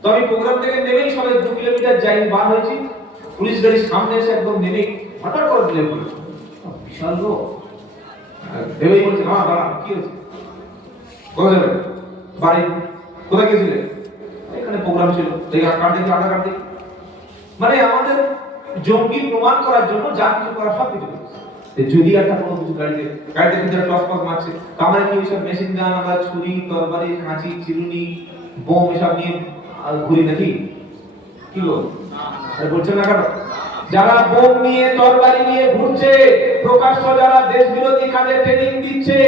তো আমি প্রোগ্রাম থেকে নেমেই সবাই 2 কিলোমিটার যাই বার হয়েছি, পুলিশ গাড়ির সামনে এসে একদম নেমে হঠাৎ করে দিলে বলে বিশাল লোক ভেবেই বলছে হ্যাঁ দাঁড়া কি হয়েছে, কোথায় যাবে, বাড়ি, কোথায় গেছিলে, এখানে প্রোগ্রাম ছিল, এই কার্ড দেখি আধার কার্ড দেখি। মানে আমাদের জঙ্গি প্রমাণ করার জন্য যা কিছু করা সব কিছু করছে। যদি একটা কোনো কিছু গাড়িতে ভিতরে টস টস মারছে, আমরা কি ওইসব মেশিন গান, আমরা ছুরি তরবারি কাঁচি চিরুনি বোম এসব নিয়ে ঘুরি নাকি? কি বল বলছেন না কেন? যারা বোম নিয়ে তরবারি নিয়ে ঘুরছে, প্রকাশ্য যারা দেশ বিরোধী কাজে ট্রেনিং দিচ্ছে,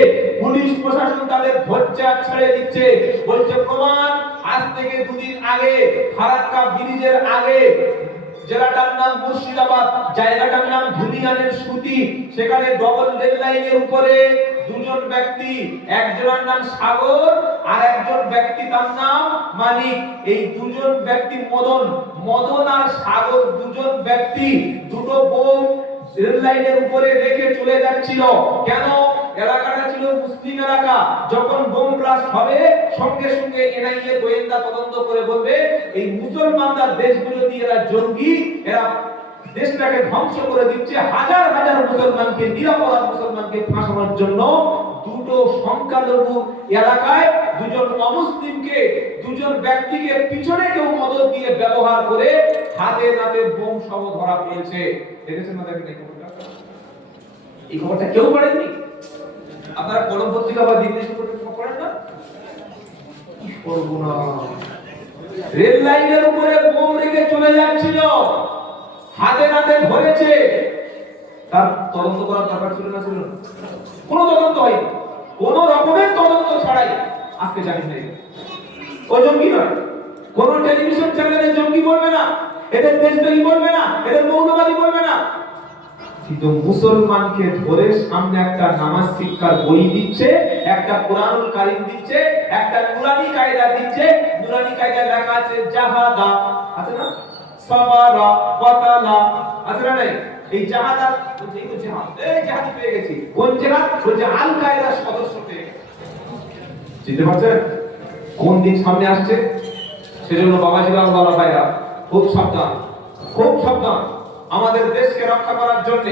পুলিশ প্রশাসন তাদের ধৈর্য ছেড়ে দিচ্ছে, বলছে প্রমাণ। আজ থেকে 2 দিন আগে ফারাক্কা ব্রিজের আগে, জেলাটার নাম মুর্শিদাবাদ, জায়গাটার নাম ধুলিয়ানের সুতি, সেখানে ডবল রেল লাইনের উপরে 2 জন ব্যক্তি, একজনের নাম সাগর আর একজন ব্যক্তি তার নাম মানিক। এই 2 জন ব্যক্তি মদন আর সাগর 2 জন ব্যক্তি দুটো বোম রেল লাইনের উপরে রেখে চলে যাচ্ছিল। কেন? এলাকাটা ছিল মুসলিম এলাকা। যখন বোম ব্লাস্ট হবে সঙ্গে সঙ্গে এনআইএ গোয়েন্দা তদন্ত করে বলবে এই মুসলমানরা দেশ বিরোধী, এরা জঙ্গি, এরা দেশটাকে ধ্বংস করে দিচ্ছে। হাজার হাজার মুসলমানকে, নিরাপরাধ মুসলমানকে ফাঁসানোর জন্য দুটো সংখ্যালঘু এলাকায় 2 জন অমুসলিমকে, 2 জন ব্যক্তিকে পিছনে কেউ মদত দিয়ে ব্যবহার করে হাতে নাতে বোম সহ ধরা পড়েছে। দেখেছেন না? দেখেন এই খবরটা কেউ পড়েননি? আপনারা কলম পত্রিকা বা দিন দেশে পড়েন না? কি করব না, রেল লাইনের উপরে বোম রেখে চলে যাচ্ছিল, হাতে নাতে ধরেছে। তার তদন্ত করার দরকার ছিল না? ছিল না? কোনো তদন্ত হয়নি, কোন রকমের তদন্ত ছাড়াই আজকে জানি না ও জঙ্গি নয়। কোন টেলিভিশন চ্যানেলে জঙ্গি বলবে না, এদের দেশদ্রোহী বলবে না, এদের মৌলবাদী বলবে না। কিন্তু মুসলমানকে ধরে সামনে একটা নামাজ শিক্ষার বই দিচ্ছে, একটা কোরআনুল কারীম দিচ্ছে, একটা নুরানি কায়দা দিচ্ছে। নুরানি কায়দায় লেখা আছে জাহাদা, আছে না? সাবারা ওয়াতালা, আছে না? নাই এই জাহাদা বলছে, এই তো জিহাদ, এই জিহাদ পেয়ে গেছি। কোন জিহাদ? বলছে আল কায়দার সদস্য পেয়ে গেছি। চিনতে পারছেন কোন দিন সামনে আসছে? সেজন্য বাবাজি আল্লাহর ভাইরা খুব সাবধান, খুব সাবধান। আমাদের দেশকে রক্ষা করার জন্য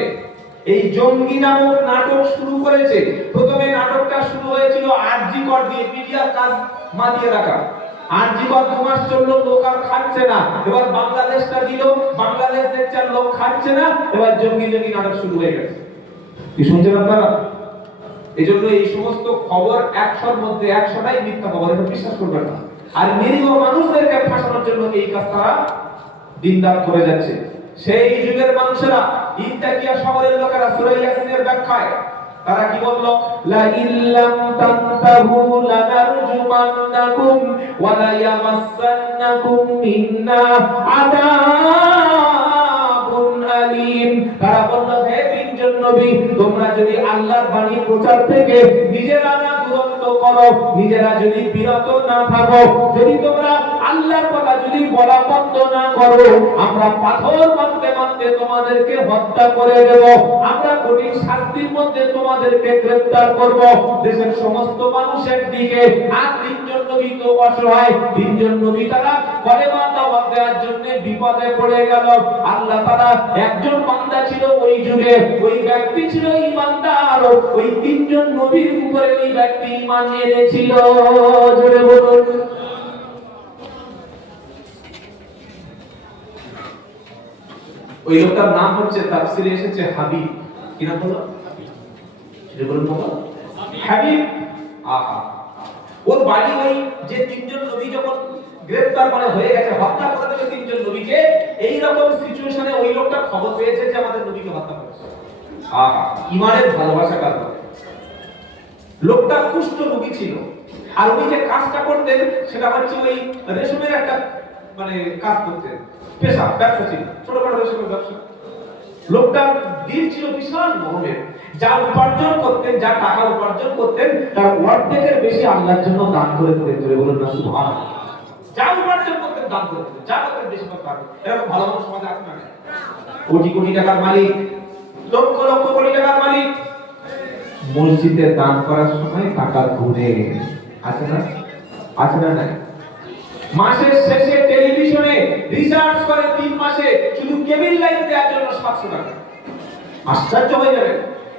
এই জঙ্গি নামক নাটক শুরু করেছে। প্রথমে নাটকটা শুরু হয়েছিল আরজি কর দিয়ে, মিডিয়ার কাজ মাতিয়ে রাখা। আরজি কর 2 মাস চললো, লোক আর খাচ্ছে না। এবার বাংলাদেশটা দিল, বাংলাদেশ দেখছে লোক খাচ্ছে না, এবার জঙ্গি নাটক শুরু হয়ে গেছে। কি শুনছেন আপনারা? এজন্য এই সমস্ত খবর 100-র মধ্যে 100টাই মিথ্যা খবর, এটা বিশ্বাস করবেন না। আর নিরীহ মানুষদেরকে ফাঁসানোর জন্য এই কাজ তারা দিনরাত করে যাচ্ছে। সেই যুগের মানুষেরা, ইনতাকিয়া শহরের লোকেরা সূরা ইয়াসিনের ব্যাখ্যায় তারা কি বলল? লা ইল্লাম তানতাহু লানারজুমান্নাকুম ওয়া লা ইয়ামাসসান্নাকুম মিন্না আযাবুন আলীম। তারা বলল, হে তিনজন নবী, তোমরা যদি আল্লাহর বাণী প্রচার থেকে নিজেরা না দূরত্ব করো, নিজেরা যদি বিরত না থাকো, যদি তোমরা আল্লাহর কথা যদি বলা বন্ধ না করো, আমরা পাথর মারতে মারতে তোমাদেরকে হত্যা করে দেব, আমরা কঠিন শাস্তির মধ্যে তোমাদেরকে গ্রেফতার করব। দেশের সমস্ত মানুষের দিকে আর 3 জন নবী তো অসহায়, 3 জন নবী তারা কলেমা দাওয়াত দেওয়ার জন্য বিপদে পড়ে গেল। আল্লাহ তাআলা একজন বান্দা ছিল ওই যুগে, ওই ব্যক্তি ছিল ঈমানদার, ওই 3 জন নবীর উপরে ওই ব্যক্তি ঈমান এনেছিল। জোরে বলুন। ওই লোকটার নাম হচ্ছে, তাফসিরে এসেছে হাবিব। কি নাম বলো? সেটা বলুন বাবা। হাবিব। আহা, ওর বাড়ি ওই যে 3 জন নবী যখন গ্রেফতার মানে হয়ে গেছে, হত্যা করে দিয়েছে 3 জন নবীকে, এই রকম সিচুয়েশনে ওই লোকটা খবর পেয়েছে যে আমাদের নবীকে হত্যা করেছে। আহা, ঈমানের ভালোবাসা কাজ করে। লোকটা কুষ্ঠ রোগী ছিল, আর উনি যে কাজটা করতেন সেটা হচ্ছে ওই রেশমের একটা মানে কাজ করতেন, পেশা, ব্যবসা ছিল, ছোটখাটো রেশমের ব্যবসা। লোকটা দিন ছিল বিশাল ধরনের, যা উপার্জন করতেন, যা টাকা উপার্জন করতেন, তার অর্ধেকের বেশি আল্লাহর জন্য দান করে দিতেন। জোরে বলুন না সুবহানাল্লাহ। যা উপার্জন করতেন দান করে দিতেন, যা করতেন বেশি করতেন। এরকম ভালো মানুষ সমাজে আছে না? কোটি কোটি টাকার মালিক, লক্ষ লক্ষ কোটি টাকার মালিক, মসজিদে দান করার সময় টাকা ঘুরে আছে না? আছে না? নাই মাসের শেষে টেলিভিশনে রিচার্জ করে 3 মাসে শুধু কেবল লাইন দেওয়ার জন্য 700 টাকা। আশ্চর্য হয়ে যাবে।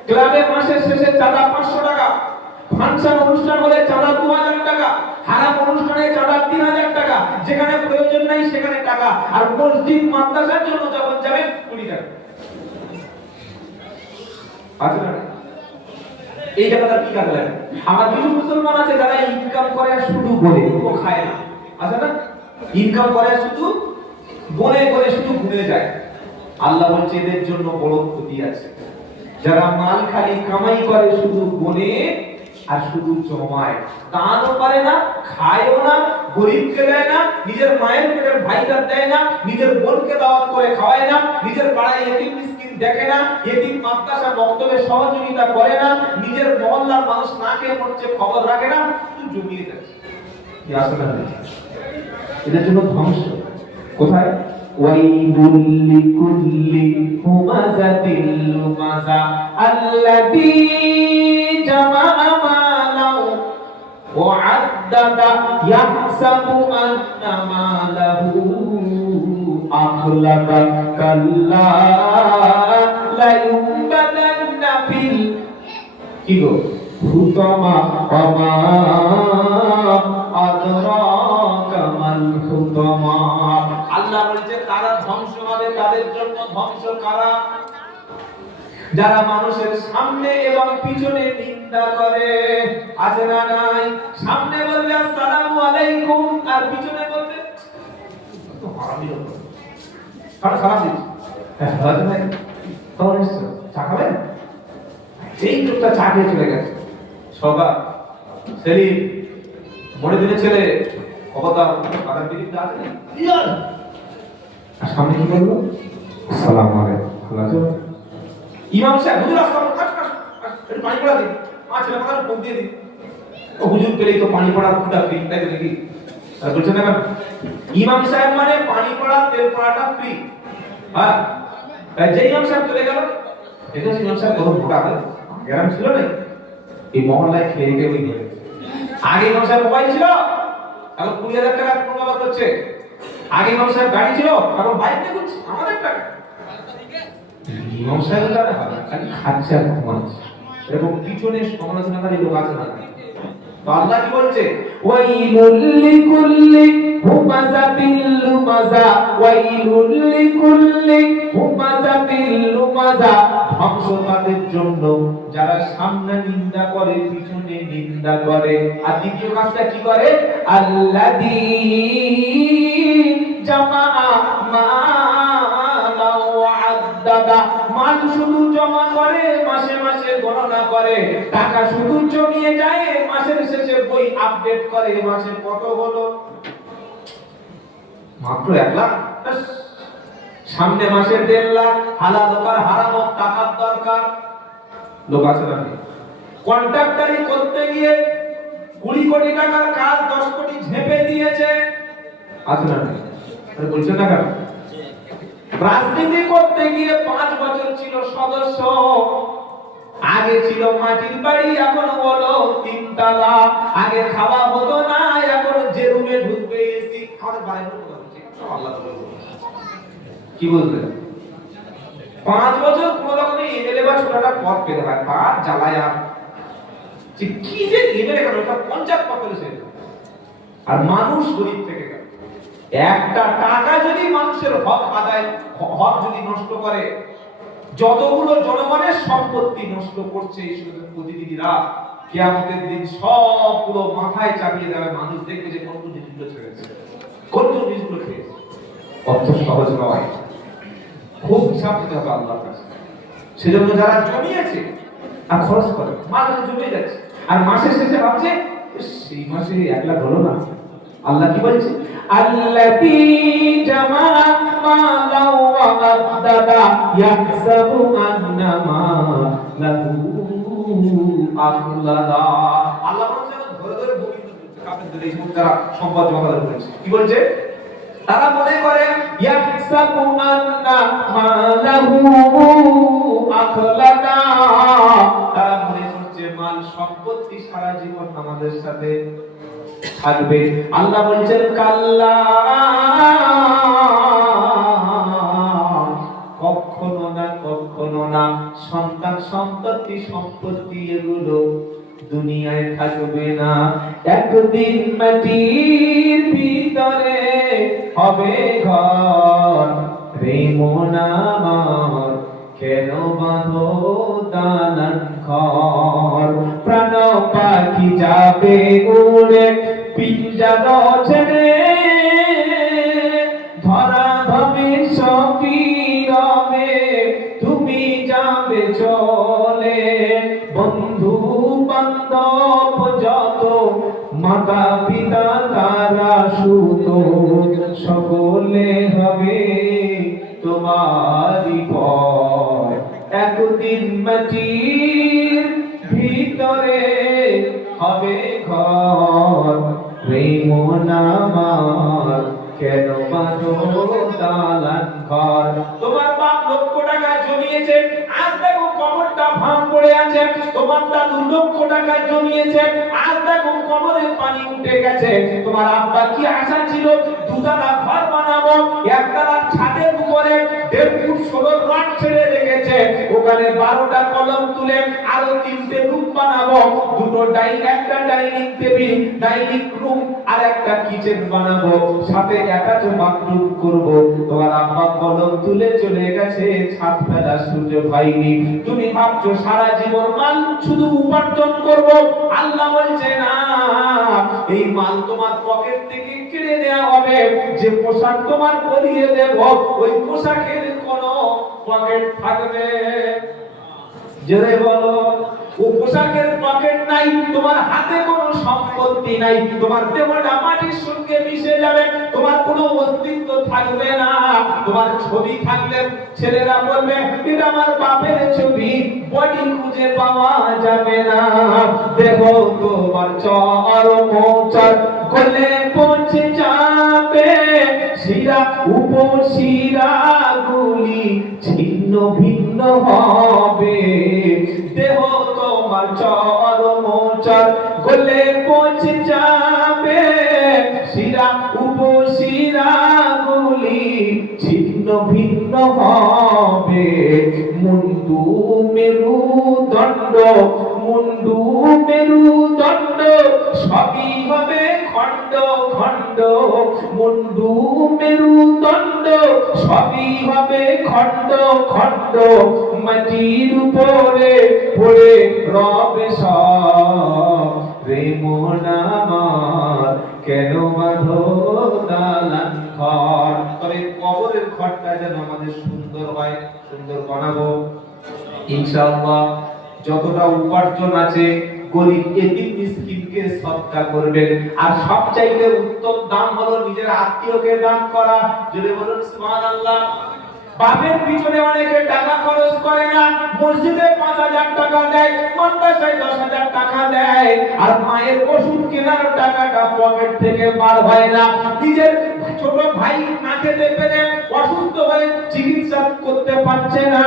ক্লাবে মাসের শেষে চাঁদা 500 টাকা, ফাংশন অনুষ্ঠান হলে চাঁদা 2000 টাকা, হারাম অনুষ্ঠানে চাঁদা 3000 টাকা, যেখানে প্রয়োজন নাই সেখানে টাকা, আর মসজিদ মাদ্রাসার জন্য যখন যাবেন 20 টাকা। আচ্ছা না, এই জায়গাটা কি কাজে লাগে? আমার কিছু মুসলমান আছে যারা ইনকাম করে শুধু বলে, ও খায় না। আচ্ছা না, ইনকাম করে শুধু বলে বলে শুধু ঘুরে যায়। আল্লাহ বলছে এদের জন্য বড় ক্ষতি আছে। যারা মাল খালি কামাই করে শুধু বলে আর শুধু জমায়, দানও পারে না, খায়ও না, গরিবকে দেয় না, নিজের মায়ের পেটের ভাইটার দেয় না, নিজের বোনকে দাওয়াত করে খাওয়ায় না, নিজের পাড়ায় এতিম মিসকিন দেখে না, এতিম মাদ্রাসা বক্তব্যে সহযোগিতা করে না, নিজের মহল্লার মানুষ না খেয়ে মরছে খবর রাখে না, শুধু জমিয়ে যাচ্ছে। কি আসলে এদের জন্য ধ্বংস কোথায়? ওয়াইলুল লিকুল্লি হুমাযাতিল লুমাযা আল্লাযী জামাআ মালাও ওয়া আদ্দাদা ইয়াহসাবু আন্না মালাহু আখলাদা কাল্লা লা ইউবাদান্না ফিল কি গো হুতামা ওয়া আদরাকা মাল হুতামা। আল্লাহ বলেছে তারা ধ্বংস হবে, তাদের জন্য ধ্বংস কারা? যারা মানুষের সামনে এবং পিছনে নিন্দা করে। আছে না নাই? সামনে বলবে আসসালামু আলাইকুম আর পিছনে বলবে তো হারামি লোক। কার সালাম দিচ্ছি? হ্যাঁ সালাম ভাই কেমন এসেছো, চা খাবেন? সেই লোকটা চা খেয়ে চলে গেছে। সবার সেলিম মনে দিনে ছেলে খবরদার কাদার বিরিদ্ধ আছে না। আর সামনে কি বলবো? আসসালামু আলাইকুম। ভালো আছো? ইমাম সাহেব হুজুর আসসালামু আলাইকুম, একটু পানি পড়া দিন। ছেলে মাথার মুখ দিয়ে দিন। ও হুজুর পেলেই তো পানি পড়া ফুটা ফ্রি, তাই তো নাকি? আর বলছেন না ইমাম সাহেব মানে পানি পড়া তেল পড়াটা ফ্রি। হ্যাঁ, যে ইমাম সাহেব চলে গেল, এটা ইমাম সাহেব কত মোটা হয়, গ্রাম ছিল না এই মহল্লায় খেয়ে গিয়ে ওই গেছে। আগে ইমাম সাহেব মোবাইল ছিল, এখন 20,000 টাকা প্রমাণ করছে। আগে ইমাম সাহেব গাড়ি ছিল, এখন বাইক নিয়ে ঘুরছে আমাদের টাকা। ইমাম সাহেব দ্বারা খালি খাচ্ছে আর ঘুমাচ্ছে, এরকম পিছনে সমালোচনাকারী লোক আছে না? তো আল্লাহ কি বলছে? ওয়াইলুল লিকুল্লি হুমাযাতিল লুমাযা ওয়াইলুল লিকুল্লি হুমাযাতিল লুমাযা। ধ্বংস তাদের জন্য যারা সামনে নিন্দা করে পিছনে নিন্দা করে। আর দ্বিতীয় কাজটা কি করে? আল্লাযী জামাআ মালা ওয়া আদ্দাদা। মাল শুধু জমা করে, মাসে মাসে গণনা করে, টাকা শুধু জমিয়ে যায়, মাসের শেষে বই আপডেট করে মাসে কত হলো, মাত্র 1 লাখ, সামনে মাসে 1.5 লাখ। হালাল হোক আর হারাম হোক টাকার দরকার। লোক আছে না? কন্ট্রাক্টরি করতে গিয়ে 20 কোটি টাকার কাজ 10 কোটি ঝেপে দিয়েছে। আছে না? বলছেন না কেন? রাজনীতি করতে গিয়ে 5 বছর ছিল সদস্য, আগে ছিল মাটির বাড়ি, এখন বলো 3 তলা। আগে খাওয়া হতো না, এখন যে রুমে ঢুকবে এসি। আমাদের বাড়ির কথা বলছি, সব আল্লাহ তাআলা কি বলবেন? 5 বছর কোন রকমে এমএলএ বা ছোটটা পদ পেতে হয়, তার জ্বালায় আর কি যে এমএলএ কেন, এটা পঞ্চায়েত পদ পেয়েছে। আর মানুষ গরিব থেকে গেল। একটা টাকা যদি মানুষের হক আদায়, হক যদি নষ্ট করে, যতগুলো জনগণের সম্পত্তি নষ্ট করছে এই প্রতিনিধিরা, কিয়ামতের দিন সবগুলো মাথায় চাপিয়ে দেবে। মানুষ দেখবে যে কত জিনিসগুলো ছেড়েছে, কত জিনিসগুলো খেয়েছে। অর্থ সহজ নয়, খুব হিসাব দিতে হবে আল্লাহর কাছে। সেজন্য যারা জমিয়েছে আর খরচ করে, মাঝে জমিয়ে যাচ্ছে, আর মাসের শেষে ভাবছে সেই মাসে 1 লাখ হলো না। আল্লাহ কি বলছে? আল্লাযী জামাআ মালা ওয়া আদ্দাদা ইয়াহসাবু আন্না মালাহু আখলাদা। আল্লাহ বলছে ধরে ধরে গোবিন্দ বলছে, কাফেরদের এই সমস্ত যারা সম্পদ জমা করেছে, কি বলছে? তারা মনে করে ইয়াহসাবু আন্না মালাহু আখলাদা। তারা মনে করছে মাল সম্পত্তি সারা জীবন আমাদের সাথে থাকবে। আল্লাহ বলছেন কাল্লা, কখনো না, কখনো না, সন্তান সন্ততি সম্পত্তি এগুলো দুনিয়ায় থাকবে না। একদিন মাটির ভিতরে হবে ঘর, রে মন আমার কেন বাঁধো দালান ঘর। প্রাণ পাখি যাবে উড়ে পিঞ্জার ছেড়ে, ধরা ধবে সখী রবে তুমি যাবে চলে। বন্ধু বান্ধব যত মাতা পিতা তারা সুত, সকলে হবে তোমারই পর। একদিন মাটির ভিতরে হবে ঘর, রে মন আমার কেন বাঁধো দালান ঘর। তোমার বাপ লক্ষ টাকা জমিয়েছে, আজ দেখো কবরটা ভাঙ পড়ে আছে। তোমার দাদু লক্ষ টাকা জমিয়েছে, আজ দেখো কবরে পানি উঠে গেছে। তোমার আব্বা কি আশা ছিল, দুতলা ঘর বানাবো, একতলা ছাদের উপরে 1.5 ফুট 16 রড ছেড়ে রেখেছে, ওখানে 12টা কলম তুলে আরো 3টে রুম বানাবো, একটা ডাইনিং টেবিল, ডাইনিং রুম আর একটা কিচেন বানাবো, সাথে অ্যাটাচ বাথরুম করব। তোমার আব্বা কলম তুলে চলে গেছে, ছাদ ফেলা সুযোগ হয়নি। তুমি ভাবছো সারা জীবন মাল শুধু উপার্জন করব। আল্লাহ বলছে না, এই মাল তোমার পকেট থেকে কেড়ে নেওয়া হবে। যে পোশাক তোমার পরিয়ে দেব, ওই পোশাকের কোনো পকেট থাকবে? জোরে বলো। ও পোশাকের পকেট নাই, তোমার হাতে কোনো সম্পত্তি নাই, তোমার দেহটা মাটির সঙ্গে মিশে যাবে, তোমার কোনো অস্তিত্ব থাকবে না। তোমার ছবি থাকলে ছেলেরা বলবে এটা আমার বাপের ছবি, বডি খুঁজে পাওয়া যাবে না। দেহ তোমার চর মোচর গলে পৌঁছে যাবে, শিরা উপশিরা গুলি ছিন্ন ভিন্ন হবে। দেহ তোমার চর মোচর গলে পৌঁছে যাবে, শিরা উপশিরা গুলি ছিন্ন ভিন্ন হবে। মুন্ডু মেরুদণ্ড, মুন্ডু মেরুদণ্ড সবই হবে খণ্ড খণ্ড। মুন্ডু মেরুদণ্ড সবই হবে খণ্ড খণ্ড। মাটির উপরে পড়ে রবে সব, রে মন আমার কেন বাঁধো দালান ঘর। তবে কবরের ঘরটা যেন আমাদের সুন্দর হয়, সুন্দর বানাবো ইনশাআল্লাহ। যতটা উপার্জন আছে গরিব এতিম মিসকিনকে সদকা করবেন। আর সবচাইতে উত্তম দান হলো নিজের আত্মীয়কে দান করা। যদি বলুন সুবহানাল্লাহ। বাপের পিছনে অনেকে টাকা খরচ করে না, মসজিদে 5000 টাকা দেয়, মাদ্রাসায় 10,000 টাকা দেয়, আর মায়ের ওষুধ কেনার টাকাটা পকেট থেকে বার হয় না। নিজের ছোট ভাই না খেতে পেরে অসুস্থ হয়ে চিকিৎসা করতে পারছে না,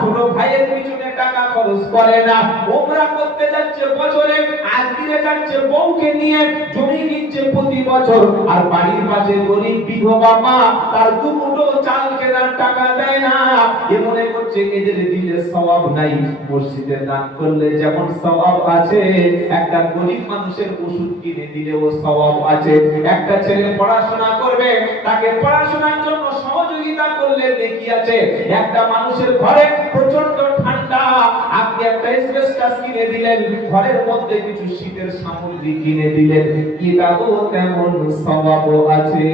ছোট ভাইয়ের পিছনে টাকা খরচ করে না। ওমরা করতে যাচ্ছে বছরে, আজমিরে যাচ্ছে বউকে নিয়ে, জমি কিনছে প্রতি বছর, আর বাড়ির পাশে গরিব বিধবা মা তার দুমুঠো চাল কেনার টাকা দেয় না। এ মনে করছে এদের দিলে সওয়াব নাই। মসজিদে দান করলে যেমন সওয়াব আছে, একটা গরিব মানুষের ওষুধ কিনে দিলেও সওয়াব আছে। একটা ছেলে পড়াশোনা করবে, তাকে পড়াশোনার জন্য সহযোগিতা করলে নেকি আছে। একটা মানুষের ঘরে প্রচন্ড ঠান্ডা, আপনি একটা অ্যাসবেস্টস কিনে দিলেন, ঘরের মধ্যে কিছু শীতের সামগ্রী কিনে দিলেন, এটাও তেমন সওয়াব আছে।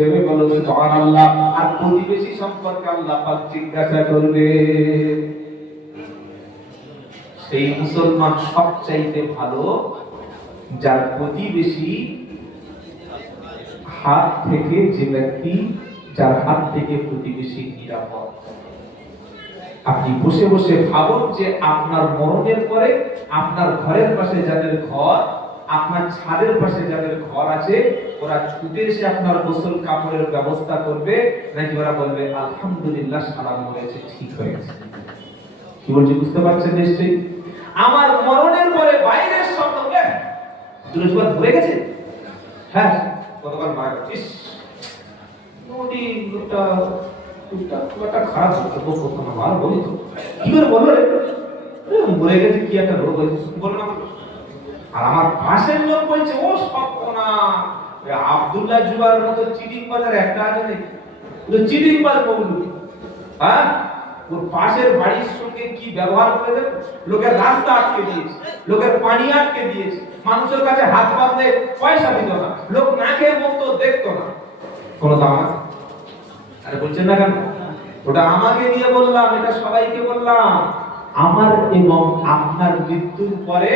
যদি বলো সুবহানাল্লাহ। আর প্রতিবেশী সম্পর্কে আল্লাহ পাক জিজ্ঞাসা করবে, সেই মুসলমান সবচাইতে ভালো যার প্রতিবেশী হাত থেকে, যে ব্যক্তি যার হাত থেকে প্রতিবেশী নিরাপদ। আপনি বসে বসে ভাবুন যে আপনার মরণের পরে আপনার ঘরের পাশে যাদের ঘর, আপনার ছাদের পাশে যাদের ঘর আছে, ওরা ছুটে এসে আপনার গোসল কাপড়ের ব্যবস্থা করবে, নাকি ওরা বলবে আলহামদুলিল্লাহ সালাম হয়েছে, ঠিক হয়েছে? কি বলছি বুঝতে পারছেন নিশ্চয়ই? আমার মরণের পরে বাইরের সব লোকে দুর্যোগ ভরে গেছে, হ্যাঁ গতকাল মারা গেছিস মোটামুটি লোকটা লোকটা খুব একটা খারাপ বক্তব্য করতো না, ভালো বলি তো কি করে বললো রে মরে গেছে কি একটা রোগ হয়েছে বলো না। আর আমার পাশের লোক বলছে ও সব না আব্দুল্লাহ জুবার মতো চিটিং বাজার একটা আছে নাকি, চিটিং বাজ মৌলবি। হ্যাঁ ওর পাশের বাড়ির সঙ্গে কি ব্যবহার করে দেন, লোকের রাস্তা আটকে দিয়েছে, লোকের পানি আটকে দিয়েছে, মানুষের কাছে হাত বাঁধলে পয়সা দিত না, লোক না খেয়ে মতো দেখতো না, কোনো দাম আছে? আরে বলছেন না কেন? ওটা আমাকে দিয়ে বললাম, এটা সবাইকে বললাম। আমার এবং আপনার মৃত্যুর পরে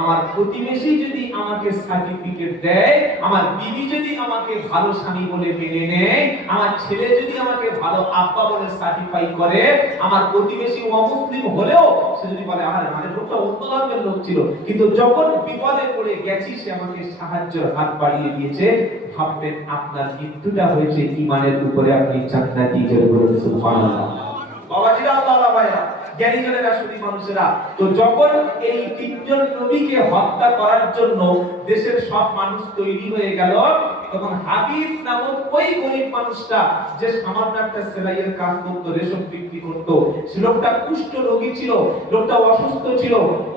আমার প্রতিবেশী যদি আমাকে সার্টিফিকেট দেয়, আমার বিবি যদি আমাকে ভালো স্বামী বলে মেনে নেয়, আমার ছেলে যদি আমাকে ভালো আব্বা বলে সার্টিফাই করে, আমার প্রতিবেশী অমুসলিম হলেও সে যদি বলে আরে মানে লোকটা অন্য ধর্মের লোক ছিল, কিন্তু যখন বিপদে পড়ে গেছি সে আমাকে সাহায্যের হাত বাড়িয়ে দিয়েছে, ভাববেন আপনার মৃত্যুটা হয়েছে ঈমানের উপরে, আপনি জান্নাতি জোরে বলুন সুবহানাল্লাহ। বাবাজিরা আল্লাহ ভাইরা জ্ঞানী জনেরা শুধু মানুষেরা, তো যখন এই তিনজন নবীকে হত্যা করার জন্য দেশের সব মানুষ তৈরি হয়ে গেল, তখন হাবিব নামক ওই গরিব মানুষটা যে সামান্য একটা সেলাইয়ের কাজ করত, রেশম বিক্রি করত, সে লোকটা কুষ্ঠ রোগী ছিল, লোকটা অসুস্থ ছিল,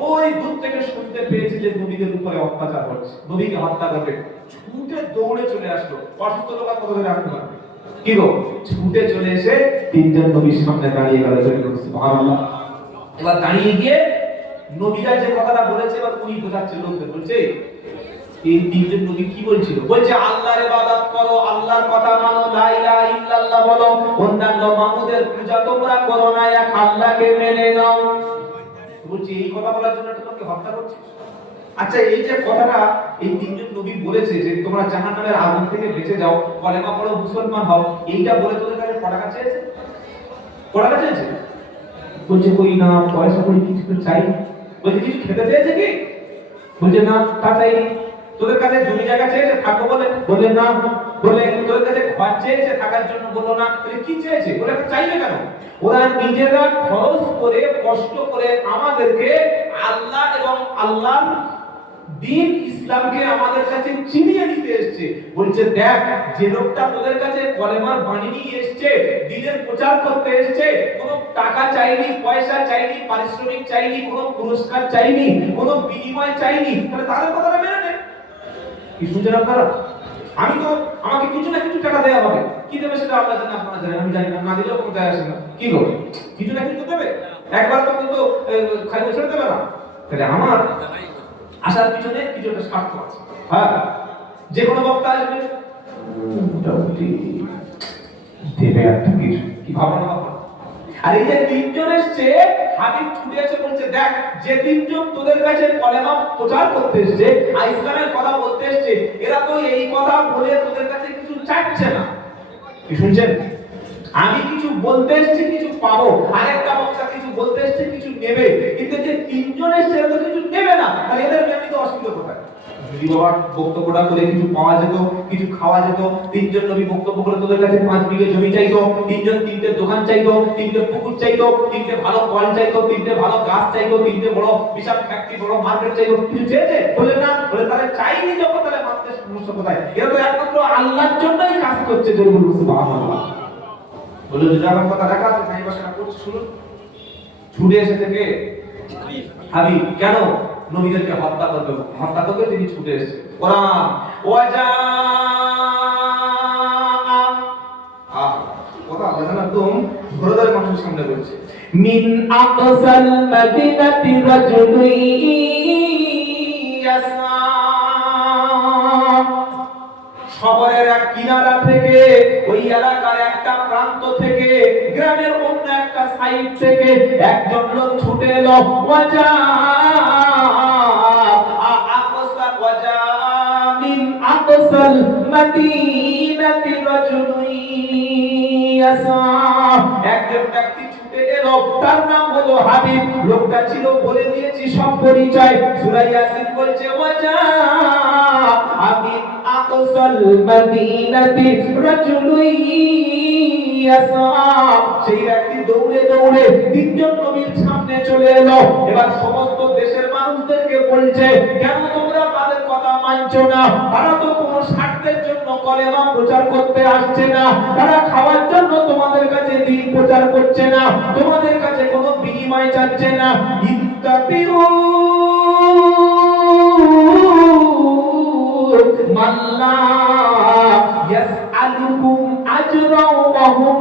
ওই দূর থেকে শুনতে পেয়েছে যে নবীদের উপরে অত্যাচার হচ্ছে, নবীকে হত্যা করবে, ছুটে দৌড়ে চলে আসলো। অসুস্থ লোক কত ধরে আসতে পারবে কি গো, ছুটে চলে এসে তিনজন নবীর সামনে দাঁড়িয়ে গেল, সুবহানাল্লাহ। এবার দাঁড়িয়ে গিয়ে নবীরা যে কথাটা বলেছে এবার উনি বোঝাচ্ছে লোকদের, বলছে এই তিনজন নবী কি বলছিল, বলছে আল্লাহর ইবাদত করো, আল্লাহর কথা মানো, লা ইলাহা ইল্লাল্লাহ বলো, অন্যান্য মাবুদের পূজা তোমরা করো না, এক আল্লাহকে মেনে নাও। বলছে এই কথা বলার জন্য তোমাকে হত্যা করছে। আচ্ছা এই যে কথাটা এই তিনজন নবী বলেছে যে তোমরা জাহান্নামের আগুন থেকে বেঁচে যাও, কলেমা পড়ো, মুসলমান হও, এইটা বলে তোদের কাছে টাকা চেয়েছে, টাকা চেয়েছে? বলছে কই না, পয়সা কই কিছু চাই। বলছে কিছু খেতে চেয়েছে কি? বলছে না তা চাইনি। তোদের কাছে জমি জায়গা চেয়েছে থাকো বলে? বলে না। বলে তোদের কাছে ঘর চেয়েছে থাকার জন্য? বলো না। তাহলে কি চেয়েছে? বলে চাইবে কেন? ওরা নিজেরা খরচ করে কষ্ট করে আমাদেরকে আল্লাহ এবং আল্লাহর দ্বীন ইসলামকে আমাদের কাছে চিনিয়ে দিতে এসেছে। বলছে দেখ যে লোকটা তোদের কাছে কলেমার বাণী নিয়ে এসেছে, দ্বীনের প্রচার করতে এসেছে, কোনো টাকা চাইনি, পয়সা চাইনি, পারিশ্রমিক চাইনি, কোনো পুরস্কার চাইনি, কোনো বিনিময় চাইনি, তাহলে তাদের কথাটা মেনে নে। কি শুনছেন আপনারা? আমি তো আমাকে কিছু না কিছু টাকা দেওয়া হবে, কি দেবে সেটা আল্লাহ জানে, আপনারা জানেন, আমি জানি না, না দিলেও কোনো যায় আসে না। কি গো কিছু না কিছু দেবে, একবার তো কিন্তু খালি ছেড়ে দেবে না। তাহলে আমার আসার পিছনে কিছু একটা স্বার্থ আছে। হ্যাঁ যে কোনো বক্তা আসবে মোটামুটি দেবে একটা কিছু, কি ভাবনা ভাবনা। আর এই যে তিনজন এসছে, হাবিব ছুটে এসে বলছে দেখ যে তিনজন তোদের কাছে কলেমা প্রচার করতে এসেছে আর ইসলামের কথা বলতে এসেছে, এরা তো এই কথা বলে তোদের কাছে কিছু চাইছে না। কি শুনছেন? আমি কিছু বলতে এসেছি কিছু পাবো, আরেকটা বক্তা কিছু বলতে এসেছে কিছু নেবে, কিন্তু যে তিনজন এসেছে এরা তো কিছু নেবে না, তাহলে এদের মেনে তো অসুবিধা কোথায়? যদি বাবা বক্তব্যটা করে কিছু পাওয়া যেত, কিছু খাওয়া যেত, তিনজন নবী বক্তব্য করে তোদের কাছে 5 বিঘে জমি চাইতো, তিনজন তিনটে দোকান চাইতো, তিনটে পুকুর চাইতো, তিনটে ভালো কল চাইতো, তিনটে ভালো গাছ চাইতো, তিনটে বড় বিশাল ফ্যাক্টরি, বড় মার্কেট চাইতো, কিছু চেয়েছে? বলে না। বলে তাহলে চাইনি যখন, তাহলে মানুষের সমস্যা কোথায়? এরা তো একমাত্র আল্লাহর জন্যই কাজ করছে, জোরে বলুন সুবহানাল্লাহ। বলে যদি আমার কথা রাখা আছে তাই বাসনা করছে, শুনুন। ছুটে এসে থেকে হাবিব কেন নবীদেরকে হত্যা করবে, হত্যা করবে তিনি ছুটে এসেছে। কোরআন ওয়াজা কথা বলেন একদম ঘোরদার মানুষের সামনে বলছে, মিন আকসাল মাদিনাতি রাজুলুন ইয়াসা, শহরের এক কিনারা থেকে, ওই এলাকার একটা প্রান্ত থেকে, গ্রামের অন্য একটা সাইড থেকে একজন লোক ছুটে এলো। ওয়াজা আকসা ওয়াজা মিন আকসাল মাদিনাতি রাজুলুন ইয়াসা, একজন ব্যক্তি ছুটে এলো, তার নাম হলো হাবিব। লোকটা ছিল বলে দিয়েছি সব পরিচয়, সূরা ইয়াসিন বলছে ওয়াজা হাবিব আকসাল মাদিনাতি রাজুলুন ইয়াসা, সেই ব্যক্তি দৌড়ে দৌড়ে তিনজন নবীর সামনে চলে এলো। এবার সমস্ত দেশের মানুষদেরকে বলছে কেন তোমরা তাদের কথা মানছো না, তারা তো কোনো স্বার্থের জন্য কলেমা প্রচার করতে আসছে না, তারা খাওয়ার জন্য তোমাদের কাছে দ্বীন প্রচার করছে না, তোমাদের কাছে কোনো বিনিময় চাচ্ছে না। ইত্তাবিউ মাল্লা ইয়াসআলুকুম আজরাও ওয়া হুম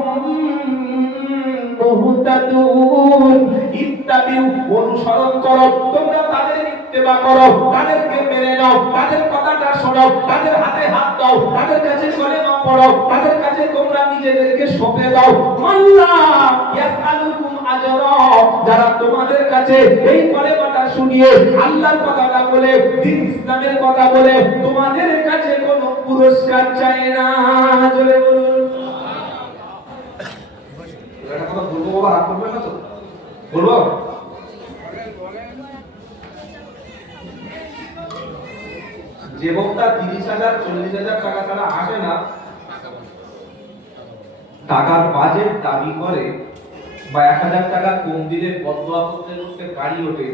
মুহতাদুন। ইত্তাবিউ অনুসরণ করো, তোমরা তাদের ইত্তেবা করো, তাদেরকে মেনে নাও, তাদের কথাটা শোনো, তাদের হাতে হাত দাও, তাদের কাছে কলেমা পড়ো, তাদের কাছে তোমরা নিজেদেরকে সঁপে দাও। মাল্লা ইয়াসআলুকুম আজরা, যারা তোমাদের কাছে এই কলেমাটা শুনিয়ে আল্লাহর কথাটা বলে, দ্বীন ইসলামের কথা বলে তোমাদের কাছে কোনো পুরস্কার চায় না। জোরে বলুন। এটা কথা বলবো বাবা, রাগ করবেন না তো? বলবো? যে বক্তা 30,000 40,000 টাকা ছাড়া আসে না, টাকার বাজেট দাবি করে বা 1000 টাকা কম দিলে বদদোয়া করতে করতে গাড়ি ওঠে,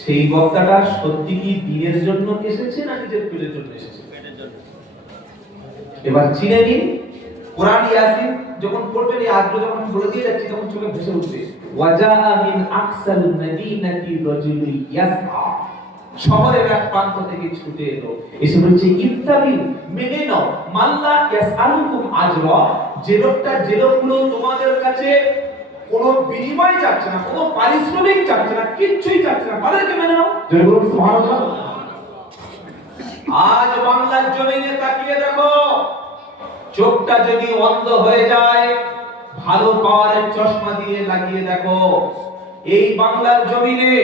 সেই বক্তাটা সত্যি কি দিনের জন্য এসেছে না নিজের পেটের জন্য এসেছে? এবার চিনে নিন। কোরআন ইয়াসিন যখন পড়বেন, এই আয়াতগুলো যখন বলে দিয়ে যাচ্ছি তখন চোখে ভেসে উঠবে, ওয়াজা মিন আকসাল মদিনাতি রাজুলুন ইয়াসআ, শহরের এক প্রান্ত থেকে ছুটে এলো, এসে বলছে ইত্তাবিউ, মেনে নাও, মাল্লা ইয়াসআলুকুম আজরা, যে লোকগুলো তোমাদের কাছে কোনো বিনিময় চাচ্ছে না, কোনো পারিশ্রমিক চাচ্ছে না, কিচ্ছুই চাচ্ছে না, তাদেরকে মেনে নাও। জোরে বলুন সুবহানাল্লাহ। আজ বাংলার জমিনে তাকিয়ে দেখো, চোখটা যদি অন্ধ হয়ে যায়, ভালো পাওয়ারের চশমা দিয়ে লাগিয়ে দেখো। এই বাংলার জমিনে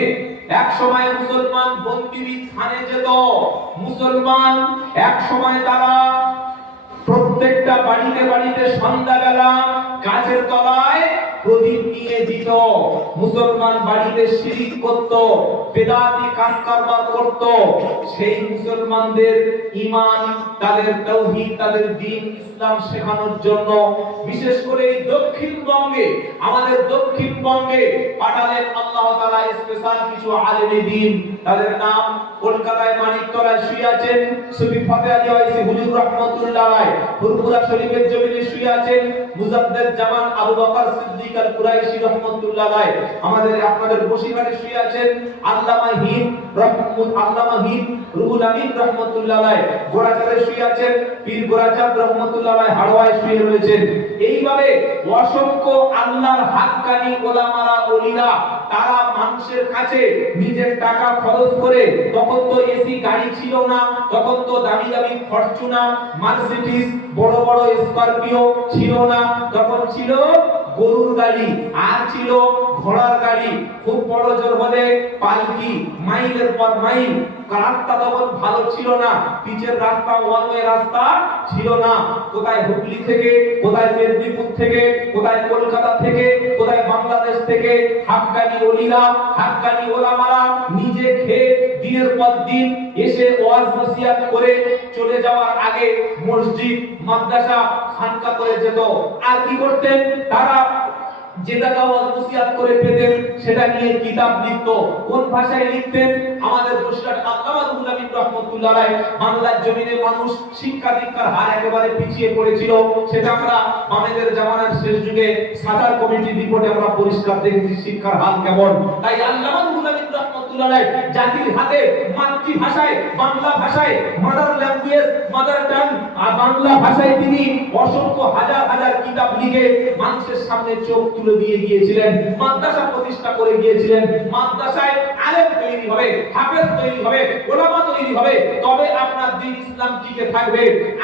এক সময় মুসলমান বন্দিবি থানে যেত, মুসলমান এক সময় তারা প্রত্যেকটা বাড়িতে বাড়িতে সন্ধ্যাবেলা গাছের তলায় প্রদীপ নিয়ে দিত, মুসলমান বাড়িতে শিরিক করত, বেদাতি কাজ কারবার করত। সেই মুসলমানদের ঈমান, তাদের তাওহীদ, তাদের দ্বীন ইসলাম শেখানোর জন্য বিশেষ করে এই দক্ষিণবঙ্গে, আমাদের দক্ষিণবঙ্গে পাঠালেন আল্লাহ তাআলা স্পেশাল কিছু আলেমে দ্বীন। তাদের নাম কলকাতায় মানিকতলায় শুয়ে আছেন সুফি ফতে আলী ওয়াইসি হুজুর রাহমাতুল্লাহ আলাইহি, ফুরফুরা শরীফের জমিনে শুয়ে আছেন মুজাদ্দেদ জামান আবু বকর সিদ্দিক আল কুরাইশি রাহমাতুল্লাহ আলাইহি, আমাদের আপনাদের বসিরহাটে শুয়ে আছেন আল্লামা হিন্দ রুহুল আমিন রাহমাতুল্লাহ আলাইহি, গোরাচাঁদে শুয়ে আছেন পীর গোরাচাঁদ রাহমাতুল্লাহ আলাইহি, হাড়োয়ায় শুয়ে রয়েছেন। এইভাবে অসংখ্য আল্লাহর হাক্কানি ওলামারা ওলিরা, তারা মানুষের কাছে নিজের টাকা খরচ করে, তখন তো এসি গাড়ি ছিল না, তখন তো দামি দামি ফরচুনার, মার্সিডিজ, বড় বড় স্করপিও ছিল না, তখন ছিল গরুর গাড়ি, আর ছিল ঘোড়ার গাড়ি, খুব বড় জোর হলে পালকি, মাইলের পর মাইল। রাস্তা তখন ভালো ছিল না, পিচের রাস্তা, ওয়ান ওয়ে রাস্তা ছিল না। কোথায় হুগলি থেকে, কোথায় মেদিনীপুর থেকে, কোথায় কলকাতা থেকে, কোথায় বাংলাদেশ থেকে হাক্কানি ওলিরা, হাক্কানি ওলামারা নিজে খেয়ে দিনের পর দিন এসে ওয়াজ নসিহত করে চলে যাওয়ার আগে মসজিদ, মাদ্রাসা, খানকা করে যেত। আর কি করতেন তারা? যেটা ওয়াজ নসিহত করে পেতেন সেটা নিয়ে কিতাব লিখত। কোন ভাষায় লিখতেন? আমাদের বসিরহাট আল্লামা রুহুল আমিন রাহমাতুল্লাহ আলাইহি, বাংলার জমিনে মানুষ শিক্ষা দীক্ষার হার একেবারে পিছিয়ে পড়েছিল, সেটা আমরা বামেদের জামানার শেষ যুগে সাজার কমিটির রিপোর্টে আমরা পরিষ্কার দেখেছি শিক্ষার হাল কেমন। তাই আল্লামা রুহুল আমিন রাহমাতুল্লাহ আলাইহি জাতির হাতে মাতৃভাষায়, বাংলা ভাষায়, মাদার ল্যাঙ্গুয়েজ, মাদার টাং আর বাংলা ভাষায় তিনি অসংখ্য হাজার হাজার কিতাব লিখে মানুষের সামনে চোখ তুলে দিয়ে গিয়েছিলেন, মাদ্রাসা প্রতিষ্ঠা করে গিয়েছিলেন। মাদ্রাসায় আলেম তৈরি হবে, হাফেজ তৈরি হবে, ওলামা তৈরি হবে, তবে আপনার দ্বীন ইসলাম টিকে থাকবে।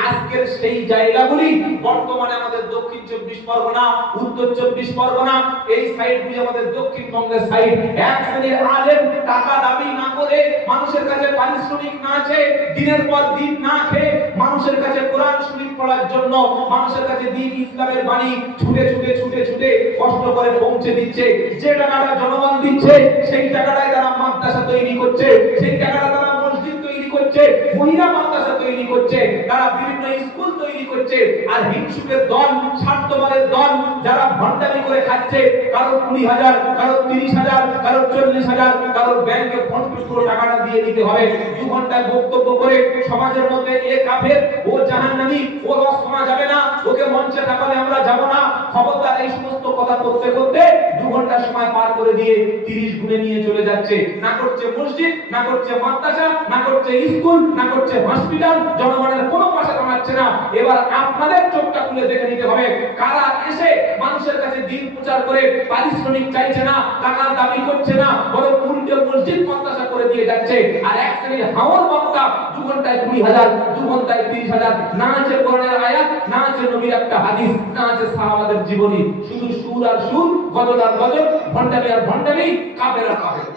আজকের সেই জায়গাগুলি বর্তমানে আমাদের দক্ষিণ 24 পরগনা, উত্তর 24 পরগনা, এই সাইডগুলি আমাদের দক্ষিণবঙ্গের সাইড। এক শ্রেণীর আলেম টাকা দাবি না করে, মানুষের কাছে পারিশ্রমিক না চেয়ে, দিনের পর দিন না খেয়ে মানুষের কাছে কোরআন শরীফ পড়ার জন্য, মানুষের কাছে দ্বীন ইসলামের বাণী ছুটে ছুটে ছুটে ছুটে কষ্ট করে পৌঁছে দিচ্ছে। যে টাকাটা জনগণ দিচ্ছে সেই টাকাটাই তারা মাদ্রাসা তৈরি করছে, সেই টাকাটা তারা মসজিদ তৈরি করছে, মহিলা মাদ্রাসা তৈরি করছে, তারা বিভিন্ন স্কুল তৈরি করছে, আর হিংসুকের দল, স্বার্থবাদের দল যারা ভণ্ডামি করে খাচ্ছে, কারো 20,000, কারো 30,000, কারো 40,000, কারো ব্যাংকে ফোন পে করে টাকাটা দিয়ে দিতে হবে। 2 ঘন্টা বক্তব্য করে সমাজের মধ্যে এ কাফের, ও জাহান্নামী, ও রস শোনা যাবে না, ওকে মঞ্চে থাকালে আমরা যাব না, খবরদার, এই সমস্ত কথা করতে করতে 2 ঘন্টা সময় পার করে দিয়ে 30 গুণে নিয়ে চলে যাচ্ছে। না করছে মসজিদ, না করছে মাদ্রাসা, না করছে স্কুল, না করছে হসপিটাল, জনগণের কোনো পাশে দাঁড়াচ্ছে না। এবার আপনাদের চোখটা খুলে দেখে নিতে হবে, কারা এসে মানুষের কাছে দিন প্রচার করে পারিশ্রমিক চাইছে না, টাকা দাবি করছে না, বরং উল্টে মসজিদ মাদ্রাসা করে দিয়ে যাচ্ছে। আর এক শ্রেণীর হাওর বক্তা 2 ঘন্টায় 20,000, 2 ঘন্টায় 30,000, না আছে কোরআনের আয়াত, না আছে নবীর একটা হাদিস, না আছে সাহাবাদের জীবনী, শুধু সুর আর সুর, গজল আর গজল, ভণ্ডামি আর ভণ্ডামি, কাফের আর কাফের।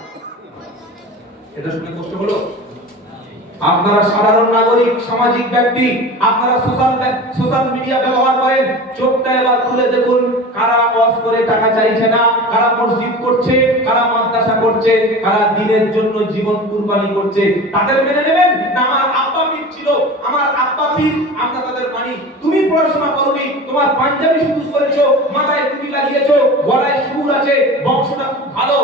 এটা শুনে কষ্ট হলো? আপনারা সাধারণ নাগরিক, সামাজিক ব্যক্তি, আপনারা সোশ্যাল মিডিয়া ব্যবহার করেন, চোখটা এবার খুলে দেখুন, কারা ওয়াজ করে টাকা চাইছে না, কারা মসজিদ করছে, কারা মাদ্রাসা করছে, কারা দ্বীনের জন্য জীবন কুরবানি করছে। তাদের মেনে নেবেন না আমার আব্বা পীর ছিল, আমার আব্বা পীর, আমরা তাদের মানি। তুমি পড়াশোনা করোনি, তোমার পাঞ্জাবি শুরু করেছো, মাথায় টুপি লাগিয়েছো, গলায় সুর আছে, বংশটা খুব ভালো,